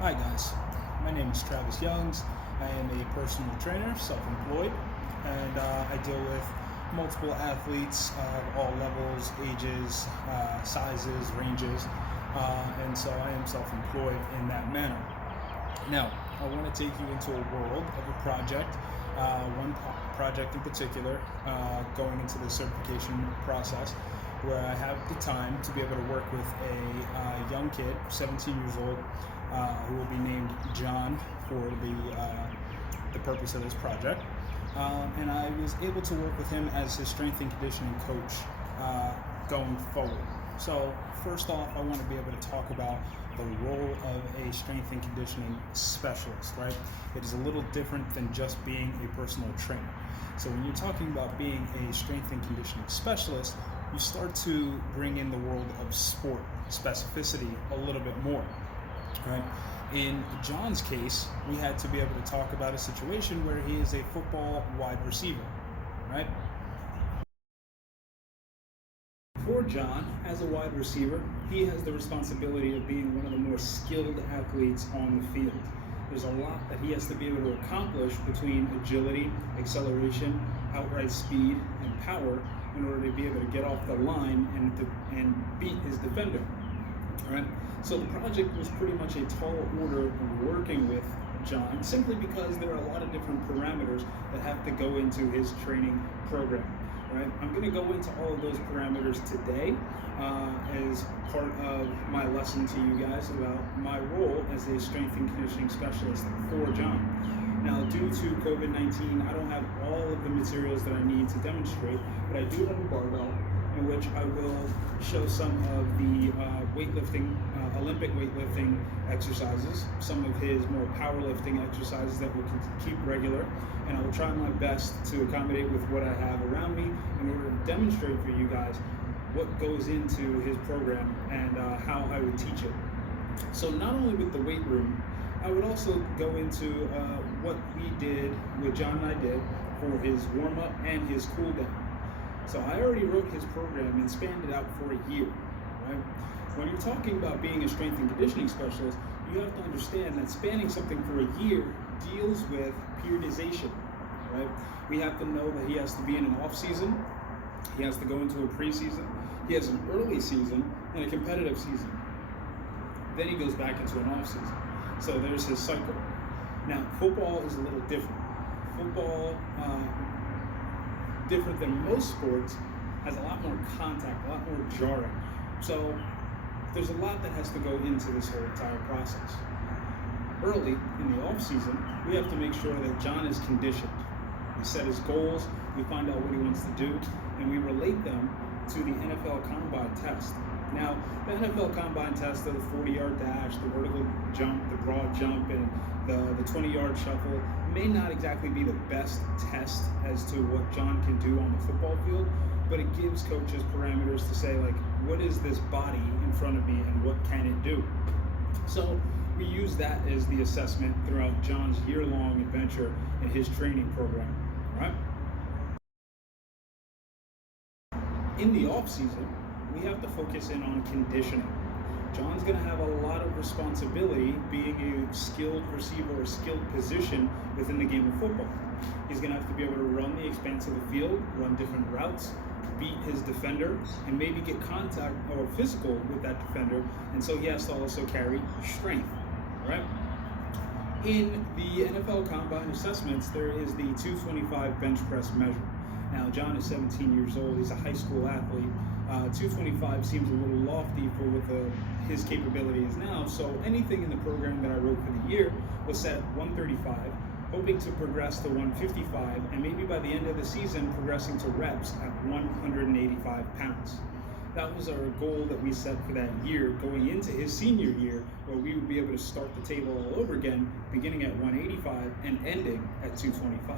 Hi guys, my name is Travis Youngs. I am a personal trainer, self-employed, and I deal with multiple athletes of all levels, ages, sizes, ranges, and so I am self-employed in that manner. Now, I want to take you into a world of a project, one project in particular, going into the certification process, where I have the time to be able to work with a young kid, 17 years old, who will be named John for the purpose of this project. And I was able to work with him as his strength and conditioning coach going forward. So first off, I want to be able to talk about the role of a strength and conditioning specialist, right? It is a little different than just being a personal trainer. So when you're talking about being a strength and conditioning specialist, you start to bring in the world of sport specificity a little bit more, right? In John's case, we had to be able to talk about a situation where he is a football wide receiver, right? For John, as a wide receiver, he has the responsibility of being one of the more skilled athletes on the field. There's a lot that he has to be able to accomplish between agility, acceleration, outright speed, and power in order to be able to get off the line and beat his defender. All right? So the project was pretty much a tall order of working with John, simply because there are a lot of different parameters that have to go into his training program. Right? I'm going to go into all of those parameters today as part of my lesson to you guys about my role as a strength and conditioning specialist for John. Now, due to COVID-19, I don't have all of the materials that I need to demonstrate, but I do have a barbell in which I will show some of the weightlifting, Olympic weightlifting exercises, some of his more powerlifting exercises that will keep regular, and I will try my best to accommodate with what I have around me in order to demonstrate for you guys what goes into his program and how I would teach it. So not only with the weight room, I would also go into what we did, what John and I did for his warm-up and his cool-down. So I already wrote his program and spanned it out for a year, right? When you're talking about being a strength and conditioning specialist, you have to understand that spanning something for a year deals with periodization, right? We have to know that he has to be in an off season, he has to go into a preseason, he has an early season and a competitive season. Then he goes back into an off season. So there's his cycle. Now, football is a little different. Football, different than most sports, has a lot more contact, a lot more jarring. So there's a lot that has to go into this whole entire process. Early in the off season, we have to make sure that John is conditioned. We set his goals, we find out what he wants to do, and we relate them to the NFL Combine test. Now, the NFL Combine test of the 40-yard dash, the vertical jump, the broad jump, and the 20-yard shuffle may not exactly be the best test as to what John can do on the football field, but it gives coaches parameters to say, like, what is this body in front of me and what can it do? So we use that as the assessment throughout John's year-long adventure in his training program, right? In the off-season, we have to focus in on conditioning. John's going to have a lot of responsibility being a skilled receiver or skilled position within the game of football. He's going to have to be able to run the expanse of the field, run different routes, beat his defender, and maybe get contact or physical with that defender. And so he has to also carry strength, right? In the NFL Combine assessments, there is the 225 bench press measure. Now, John is 17 years old. He's a high school athlete. 225 seems a little lofty for what his capability is now. So anything in the program that I wrote for the year was set at 135, hoping to progress to 155, and maybe by the end of the season, progressing to reps at 185 pounds. That was our goal that we set for that year, going into his senior year, where we would be able to start the table all over again, beginning at 185 and ending at 225.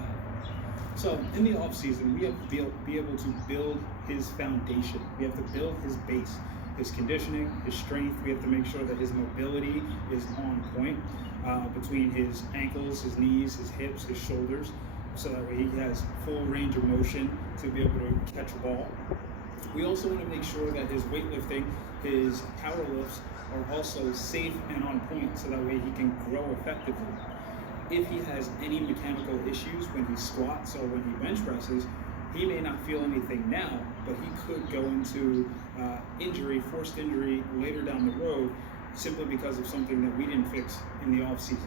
So in the off season, we have to be able to build his foundation. We have to build his base, his conditioning, his strength. We have to make sure that his mobility is on point between his ankles, his knees, his hips, his shoulders, so that way he has full range of motion to be able to catch a ball. We also want to make sure that his weightlifting, his power lifts are also safe and on point so that way he can grow effectively. If he has any mechanical issues when he squats or when he bench presses, he may not feel anything now, but he could go into forced injury later down the road simply because of something that we didn't fix in the off season.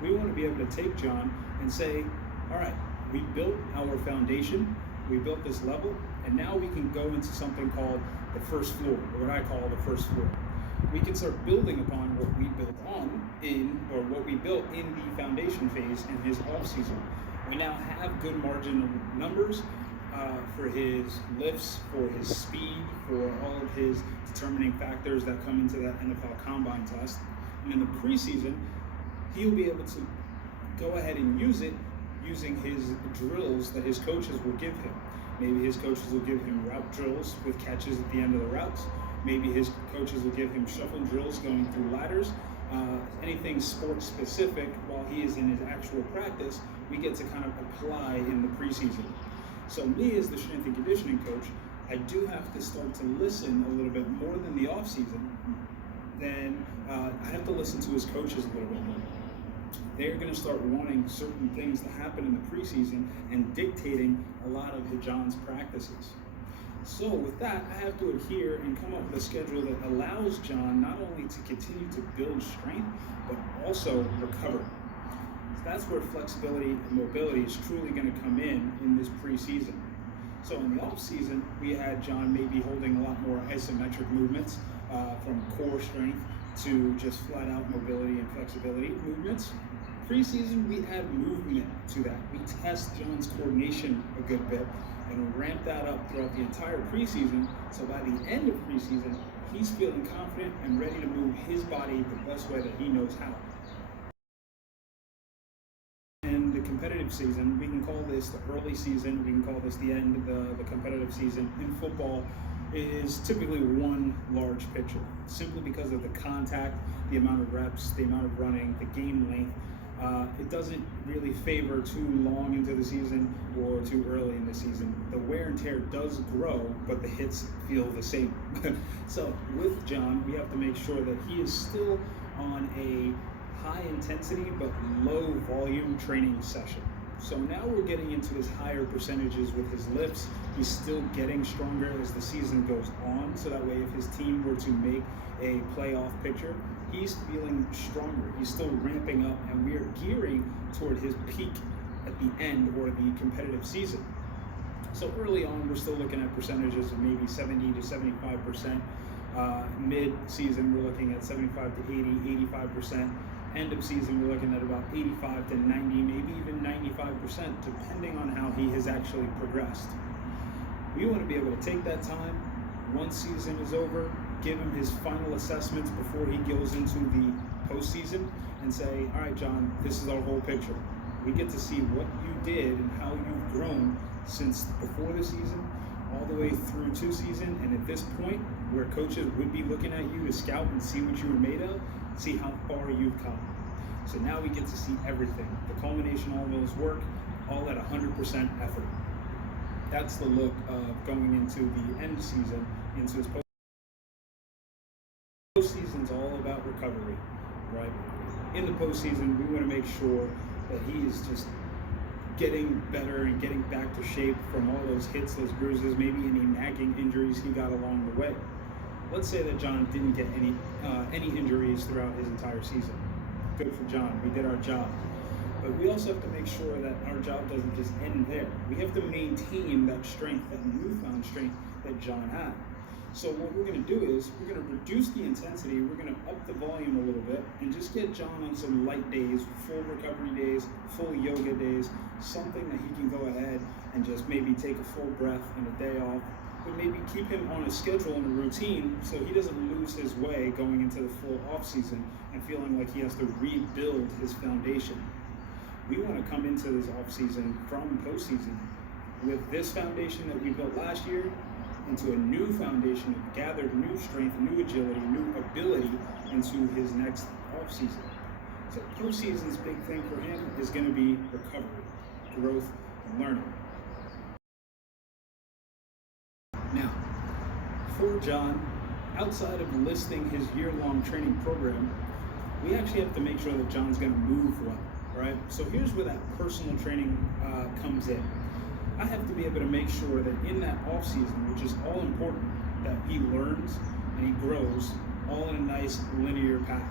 We want to be able to take John and say, all right, we built our foundation, we built this level, and now we can go into something called the first floor, or what I call the first floor. We can start building upon what we built what we built in the foundation phase in his off season. We now have good margin numbers for his lifts, for his speed, for all of his determining factors that come into that NFL Combine test. And in the preseason, he'll be able to go ahead and use it using his drills that his coaches will give him. Maybe his coaches will give him route drills with catches at the end of the routes. Maybe his coaches will give him shuffle drills going through ladders. Anything sports specific while he is in his actual practice, we get to kind of apply in the preseason. So me as the strength and conditioning coach, I do have to start to listen a little bit more than the off season. Then I have to listen to his coaches a little bit more. They're going to start wanting certain things to happen in the preseason and dictating a lot of John's practices. So with that, I have to adhere and come up with a schedule that allows John not only to continue to build strength, but also recover. So that's where flexibility and mobility is truly going to come in this preseason. So in the off season, we had John maybe holding a lot more isometric movements from core strength to just flat out mobility and flexibility movements. Preseason, we add movement to that. We test John's coordination a good bit and ramp that up throughout the entire preseason. So by the end of preseason, he's feeling confident and ready to move his body the best way that he knows how. And the competitive season, we can call this the early season, we can call this the end of the competitive season. In football, is typically one large picture, simply because of the contact, the amount of reps, the amount of running, the game length. It doesn't really favor too long into the season or too early in the season. The wear and tear does grow, but the hits feel the same. So with John, we have to make sure that he is still on a high intensity but low volume training session. So now we're getting into his higher percentages with his lifts. He's still getting stronger as the season goes on, so that way if his team were to make a playoff picture, he's feeling stronger. He's still ramping up, and we are gearing toward his peak at the end or the competitive season. So early on, we're still looking at percentages of maybe 70 to 75%. Mid-season, we're looking at 75 to 80, 85%. End of season, we're looking at about 85 to 90, maybe even 95%, depending on how he has actually progressed. We want to be able to take that time, once season is over, give him his final assessments before he goes into the postseason and say, all right, John, this is our whole picture. We get to see what you did and how you've grown since before the season all the way through to season, and at this point where coaches would be looking at you to scout and see what you were made of, see how far you've come. So now we get to see everything, the culmination of all those work, all at 100% effort. That's the look of going into the end season, into his postseason's all about recovery, right? In the postseason, we want to make sure that he is just getting better and getting back to shape from all those hits, those bruises, maybe any nagging injuries he got along the way. Let's say that John didn't get any injuries throughout his entire season. Good for John, we did our job. But we also have to make sure that our job doesn't just end there. We have to maintain that strength, that newfound strength that John had. So what we're going to do is we're going to reduce the intensity, we're going to up the volume a little bit, and just get John on some light days, full recovery days, full yoga days, something that he can go ahead and just maybe take a full breath and a day off, but maybe keep him on a schedule and a routine so he doesn't lose his way going into the full off season and feeling like he has to rebuild his foundation. We want to come into this off season from postseason with this foundation that we built last year into a new foundation of gathered new strength, new agility, new ability into his next off season. So postseason's big thing for him is going to be recovery, growth, and learning. Now, For John, outside of listing his year-long training program, we actually have to make sure that John's going to move well, right? So here's where that personal training comes in. I have to be able to make sure that in that off season, which is all important, that he learns and he grows all in a nice linear path.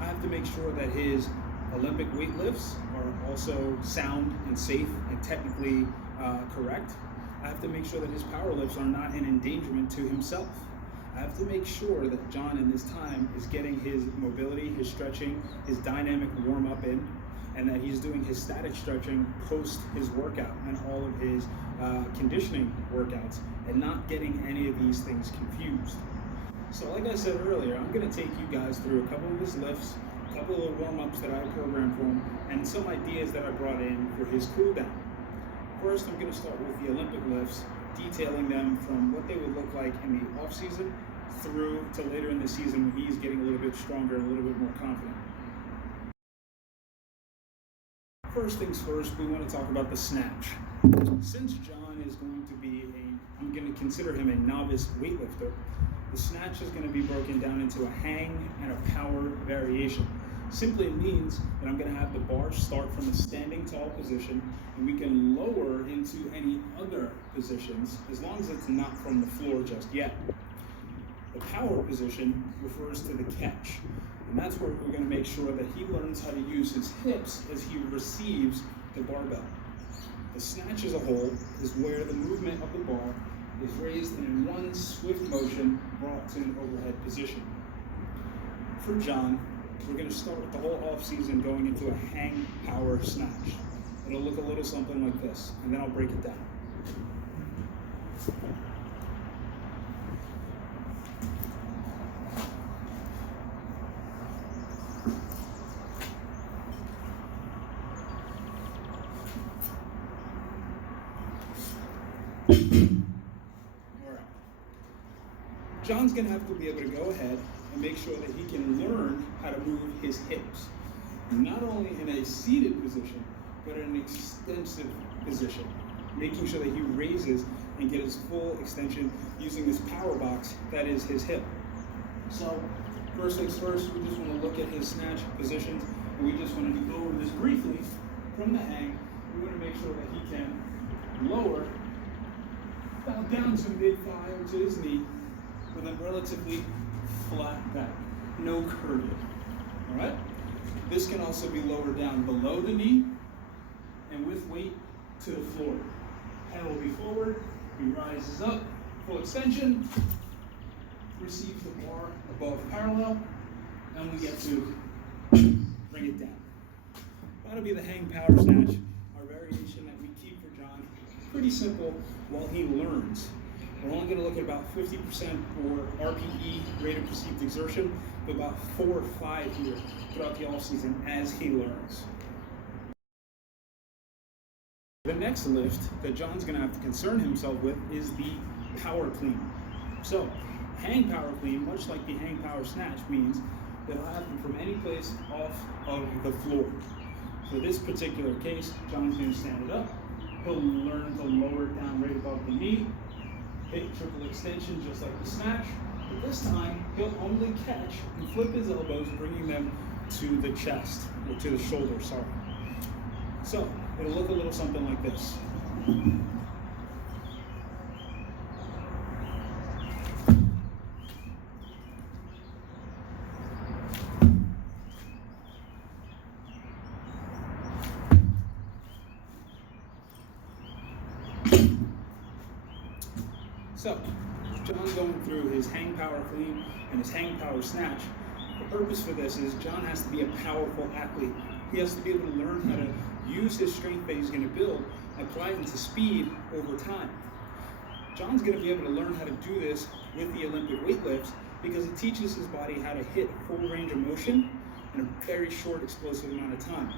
I have to make sure that his Olympic weight lifts are also sound and safe and technically correct. I have to make sure that his power lifts are not an endangerment to himself. I have to make sure that John in this time is getting his mobility, his stretching, his dynamic warm up in, and that he's doing his static stretching post his workout and all of his conditioning workouts, and not getting any of these things confused. So like I said earlier, I'm going to take you guys through a couple of his lifts, a couple of warm-ups that I programmed for him, and some ideas that I brought in for his cool down. First, I'm going to start with the Olympic lifts, detailing them from what they would look like in the off season through to later in the season when he's getting a little bit stronger and a little bit more confident. First things first, we want to talk about the snatch. Since John is going to be I'm going to consider him a novice weightlifter, the snatch is going to be broken down into a hang and a power variation. Simply means that I'm going to have the bar start from a standing tall position, and we can lower into any other positions as long as it's not from the floor just yet. The power position refers to the catch, and that's where we're going to make sure that he learns how to use his hips as he receives the barbell. The snatch as a whole is where the movement of the bar is raised and in one swift motion brought to an overhead position. For John, we're going to start the whole off season going into a hang power snatch. It'll look a little something like this, and then I'll break it down. All right. John's going to have to be able to go ahead and make sure that he can learn how to move his hips, not only in a seated position, but in an extensive position, making sure that he raises and gets his full extension using this power box that is his hip. So, first things first, we just want to look at his snatch positions, and we just wanted to go over this briefly from the hang. We want to make sure that he can lower about down to mid-thigh or to his knee with a relatively flat back, no curving. All right? This can also be lowered down below the knee and with weight to the floor. Head will be forward, he rises up, full extension, receives the bar above parallel, and we get to bring it down. That'll be the hang power snatch, our variation that we keep for John. Pretty simple while he learns. We're only going to look at about 50% for RPE, rate of perceived exertion, but about 4 or 5 here throughout the off season as he learns. The next lift that John's going to have to concern himself with is the power clean. So, hang power clean, much like the hang power snatch, means that it'll happen from any place off of the floor. For this particular case, John's going to stand it up. He'll learn to lower it down right above the knee, hit triple extension just like the snatch, but this time he'll only catch and flip his elbows, bringing them to the chest, or to the shoulder, sorry. So, it'll look a little something like this. So, John going through his hang power clean and his hang power snatch. The purpose for this is John has to be a powerful athlete. He has to be able to learn how to use his strength that he's going to build and apply it into speed over time. John's going to be able to learn how to do this with the Olympic weightlifts because it teaches his body how to hit full range of motion in a very short, explosive amount of time.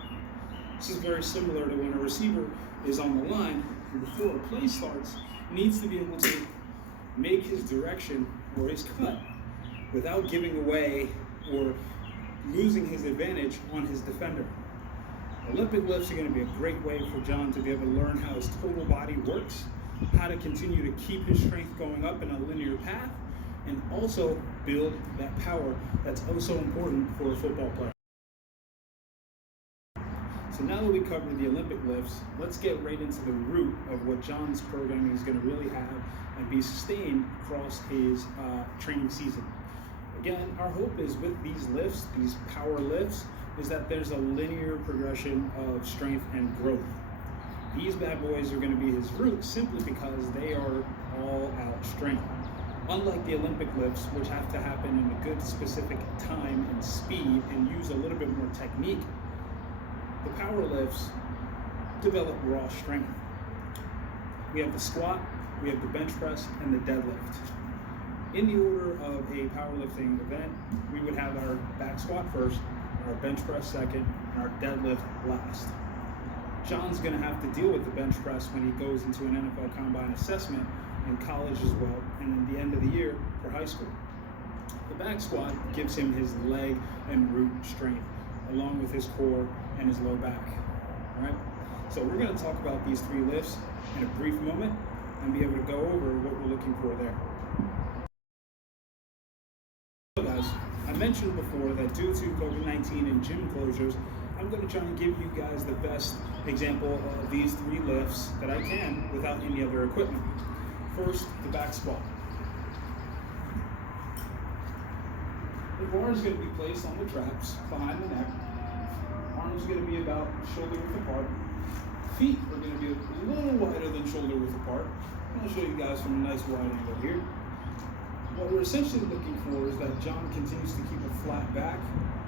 This is very similar to when a receiver is on the line and before a play starts, needs to be able to make his direction or his cut without giving away or losing his advantage on his defender. Olympic lifts are going to be a great way for John to be able to learn how his total body works how to continue to keep his strength going up in a linear path, and also build that power that's oh so important for a football player. So now that we covered the Olympic lifts, let's get right into the root of what John's programming is going to really have and be sustained across his training season. Again, our hope is with these lifts, these power lifts, is that there's a linear progression of strength and growth. These bad boys are going to be his root simply because they are all out strength. Unlike the Olympic lifts, which have to happen in a good specific time and speed and use a little bit more technique, the power lifts develop raw strength. We have the squat, we have the bench press, and the deadlift. In the order of a powerlifting event, we would have our back squat first, our bench press second, and our deadlift last. John's going to have to deal with the bench press when he goes into an NFL Combine assessment in college as well, and in the end of the year for high school. The back squat gives him his leg and root strength, along with his core and his low back. All right? So we're going to talk about these three lifts in a brief moment and be able to go over what we're looking for there. So guys, I mentioned before that due to COVID-19 and gym closures, I'm going to try and give you guys the best example of these three lifts that I can without any other equipment. First, the back squat. The bar is going to be placed on the traps behind the neck. Arms are going to be about shoulder width apart. Feet are going to be a little wider than shoulder width apart. I'll show you guys from a nice wide angle here. What we're essentially looking for is that John continues to keep a flat back,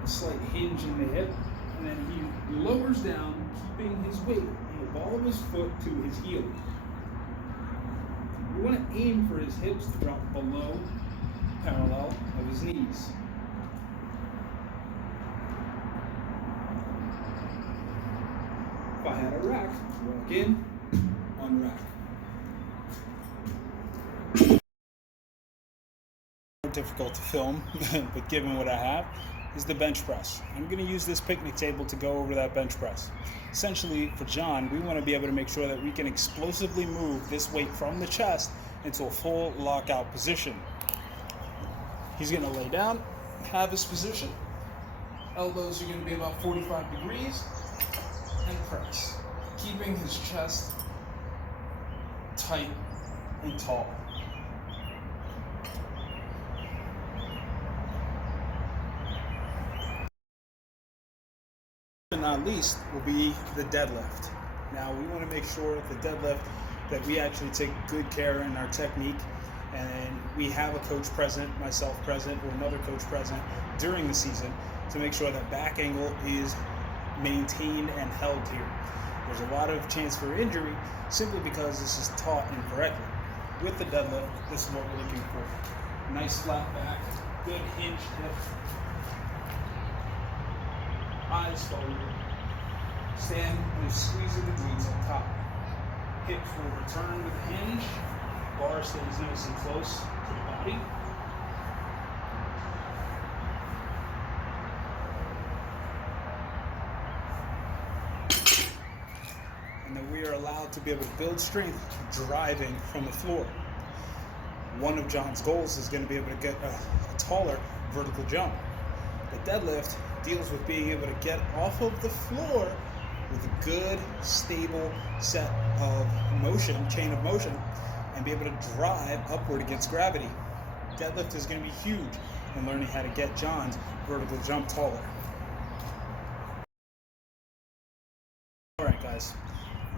a slight hinge in the hip, and then he lowers down, keeping his weight on the ball of his foot to his heel. We want to aim for his hips to drop below parallel of his knees. If I had a rack, walk in, unrack. Difficult to film, but given what I have, is the bench press. I'm going to use this picnic table to go over that bench press. Essentially, for John, we want to be able to make sure that we can explosively move this weight from the chest into a full lockout position. He's going to lay down, have his position. Elbows are going to be about 45 degrees, and press, keeping his chest tight and tall. Not least will be the deadlift. Now we want to make sure at the deadlift that we actually take good care in our technique, and we have a coach present, myself present, or another coach present during the season to make sure that back angle is maintained and held here. There's a lot of chance for injury simply because this is taught incorrectly. With the deadlift, this is what we're looking for. Nice flat back, good hinged hip, eyes forward, stand with squeeze of the glutes up top. Hips will return with a hinge, bar stays nice and close to the body. And then we are allowed to be able to build strength driving from the floor. One of John's goals is going to be able to get a taller vertical jump. The deadlift deals with being able to get off of the floor with a good, stable set of motion, chain of motion, and be able to drive upward against gravity. Deadlift is going to be huge in learning how to get John's vertical jump taller. All right, guys,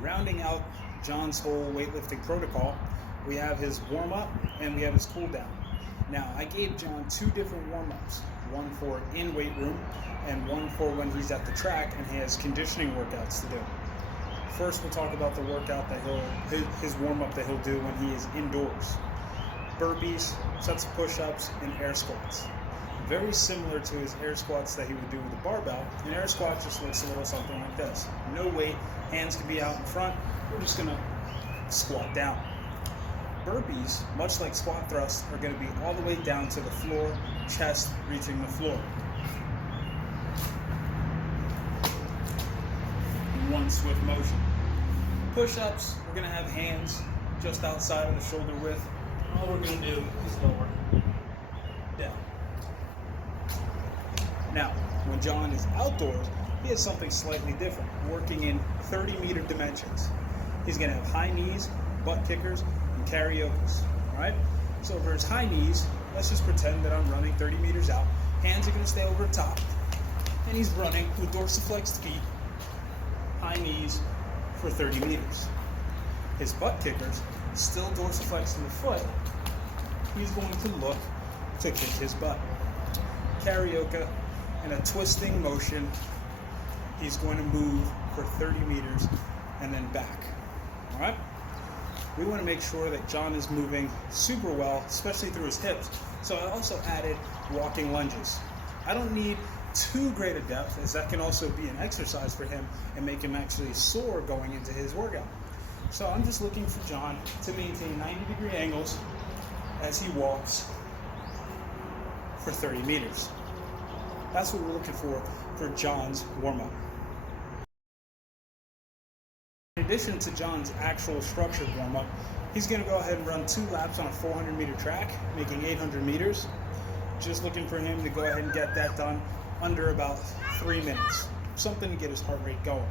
rounding out John's whole weightlifting protocol, we have his warm-up and we have his cool-down. Now, I gave John two different warm-ups, one for in weight room and one for when he's at the track and he has conditioning workouts to do. First, we'll talk about the workout that his warm-up that he'll do when he is indoors. Burpees, sets of push-ups, and air squats. Very similar to his air squats that he would do with the barbell. An air squat just looks a little something like this. No weight, hands can be out in front. We're just gonna squat down. Burpees, much like squat thrusts, are going to be all the way down to the floor, chest reaching the floor. In one swift motion. Push-ups, we're going to have hands just outside of the shoulder width. And all we're going to do is lower down. Now, when John is outdoors, he has something slightly different, working in 30-meter dimensions. He's going to have high knees, butt kickers, and karaokes. All right? So for his high knees, let's just pretend that I'm running 30 meters out. Hands are going to stay over top. And he's running with dorsiflexed feet, high knees for 30 meters. His butt kickers, still dorsiflexed in the foot, he's going to look to kick his butt. Karaoke, in a twisting motion, he's going to move for 30 meters and then back. All right? We want to make sure that John is moving super well, especially through his hips. So I also added walking lunges. I don't need too great a depth, as that can also be an exercise for him and make him actually soar going into his workout. So I'm just looking for John to maintain 90-degree angles as he walks for 30 meters. That's what we're looking for John's warm-up. In addition to John's actual structured warm-up, he's going to go ahead and run 2 laps on a 400-meter track, making 800 meters. Just looking for him to go ahead and get that done under about 3 minutes, something to get his heart rate going.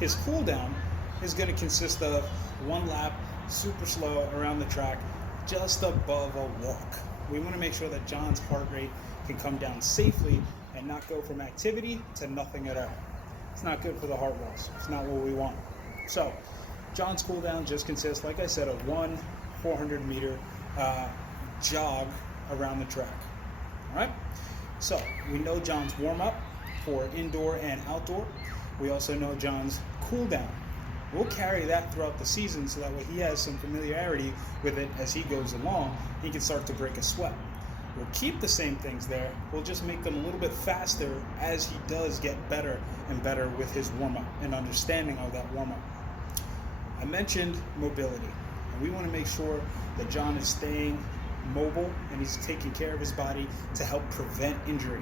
His cool down is going to consist of 1 lap, super slow around the track, just above a walk. We want to make sure that John's heart rate can come down safely and not go from activity to nothing at all. It's not good for the heart walls. It's not what we want. So, John's cool down just consists, like I said, of 1 400-meter jog around the track. All right? So, we know John's warm-up for indoor and outdoor. We also know John's cool down. We'll carry that throughout the season so that way he has some familiarity with it as he goes along. He can start to break a sweat. We'll keep the same things there. We'll just make them a little bit faster as he does get better and better with his warm-up and understanding of that warm-up. I mentioned mobility, and we want to make sure that John is staying mobile and he's taking care of his body to help prevent injury.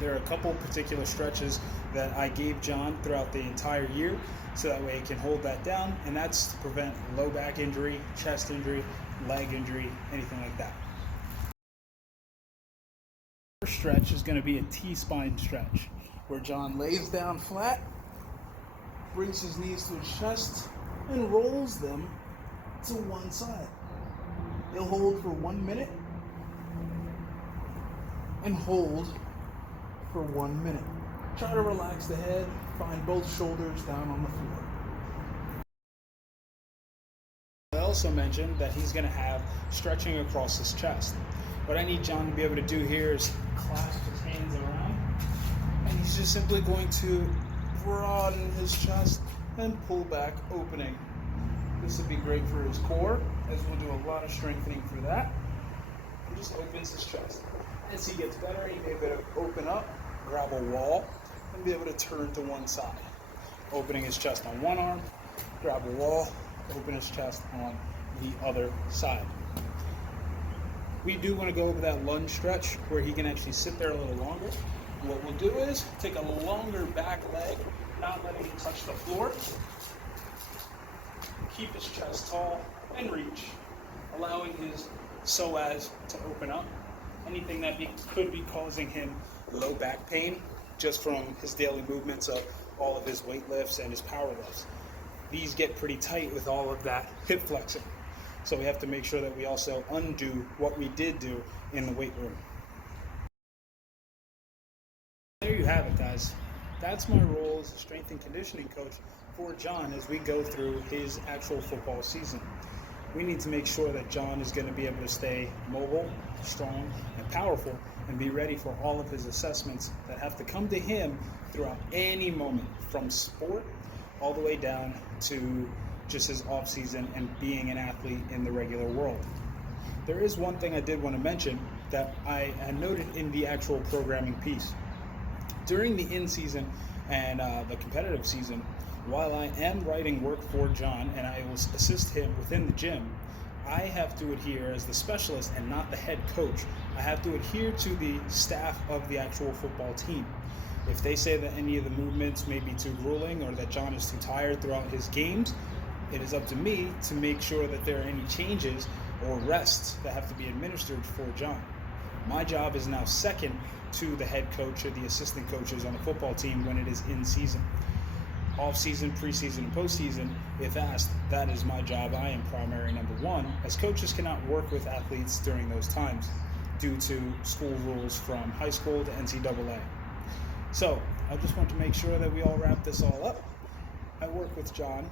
There are a couple particular stretches that I gave John throughout the entire year so that way he can hold that down, and that's to prevent low back injury, chest injury, leg injury, anything like that. The first stretch is going to be a T-spine stretch where John lays down flat, brings his knees to his chest, and rolls them to one side. He'll hold for 1 minute and hold for 1 minute. Try to relax the head, find both shoulders down on the floor. I also mentioned that he's going to have stretching across his chest. What I need John to be able to do here is clasp his hands around, and he's just simply going to broaden his chest and pull back, opening. This would be great for his core, as we'll do a lot of strengthening for that. He just opens his chest. As he gets better, he may be able to open up, grab a wall, and be able to turn to one side. Opening his chest on one arm, grab a wall, open his chest on the other side. We do want to go over that lunge stretch where he can actually sit there a little longer. What we'll do is take a longer back leg, not letting him touch the floor. Keep his chest tall and reach, allowing his psoas to open up. Anything that could be causing him low back pain just from his daily movements of all of his weight lifts and his power lifts. These get pretty tight with all of that hip flexing. So we have to make sure that we also undo what we did do in the weight room. There you have it, guys. That's my role as a strength and conditioning coach for John as we go through his actual football season. We need to make sure that John is going to be able to stay mobile, strong, and powerful, and be ready for all of his assessments that have to come to him throughout any moment, from sport all the way down to just his off season and being an athlete in the regular world. There is one thing I did want to mention that I had noted in the actual programming piece. During the in-season and the competitive season, while I am writing work for John and I will assist him within the gym, I have to adhere as the specialist and not the head coach. I have to adhere to the staff of the actual football team. If they say that any of the movements may be too grueling or that John is too tired throughout his games, It is up to me to make sure that there are any changes or rests that have to be administered for John. My job is now second to the head coach or the assistant coaches on a football team when it is in season. Off season, preseason, and postseason, if asked, that is my job. I am primary number one, as coaches cannot work with athletes during those times due to school rules from high school to NCAA. So I just want to make sure that we all wrap this all up. I work with John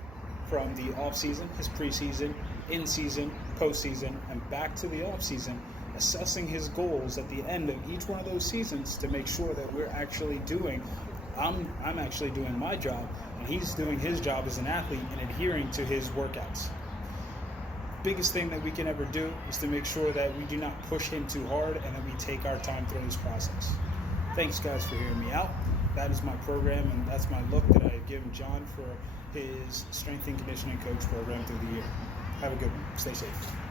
from the off season, his preseason, in season, postseason, and back to the off season, assessing his goals at the end of each one of those seasons to make sure that we're actually doing I'm actually doing my job, and he's doing his job as an athlete and adhering to his workouts. Biggest thing that we can ever do is to make sure that we do not push him too hard and that we take our time through this process. Thanks, guys, for hearing me out. That is my program, and that's my look that I have given John for his strength and conditioning coach program through the year. Have a good one. Stay safe.